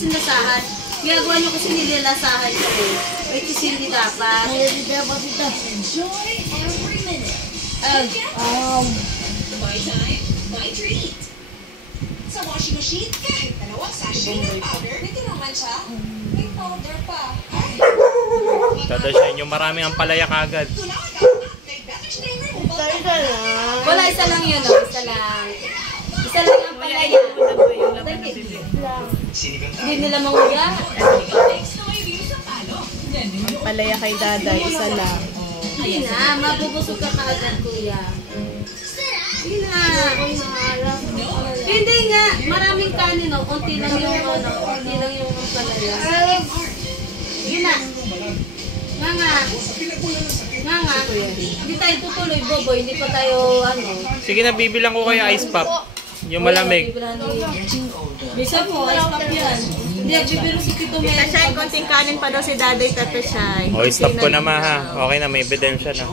kasi lasahan. Ginagawa nyo kasi nilalasahan ko eh. Which is hindi dapat. Hindi dapat ito. Enjoy every minute. My time, my treat. Sa washing machine, kahit dalawang sachet ng powder, pwede naman siya. May powder pa. Dadasyahin nyo marami ang palaya kagad. Tunawan ka na, may better stain removal. Isa lang. Wala, isa lang yun oh. Isa lang. Isa lang ang palaya. Hindi nila manguya. Next na may view sa palo. Palaya kay Daday, isa lang. Hindi na, mabubusog ka kaagad kuya. Hindi na. Hindi nga, maraming kanin oh. Unti lang yung ano, unti lang yung palaya. Hindi na. Nga. Hindi tayo tutuloy, Bobo. Hindi pa tayo, ano. Sige na, bibilang ko kayo ice pop. Yung malamig. Bisa po, ice pop yan. Hindi, nagbibiro si Tito Mel. Tashay, konting kanin pa daw si Daday, Tatashay. O, stop ko naman ha. Okay na, may ebidensya na.